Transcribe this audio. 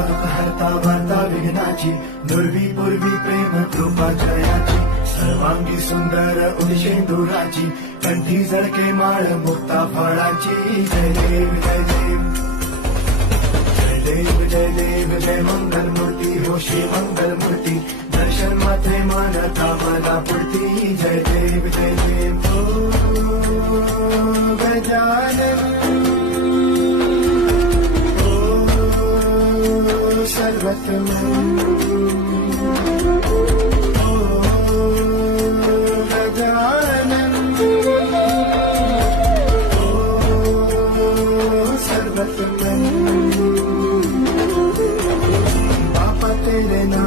दुःख हरता वार्ता विघ्नाची, दुर्वी पूर्वी प्रेम कृपा जयाची, सर्वांगी सुंदर उदिशेंदुराची, कंठी जळके माळ मुक्ता फळाची. जय देव जय देव जय देव जय देव जय मंगल मूर्ती हो श्री मंगल मूर्ती, दर्शन मात्रे मानता मला पुरती. जय देव जय देव ओ गजानन ओ सर्वतमन ओ गजानन ओ सर्वतमन. बापा तेरे नाम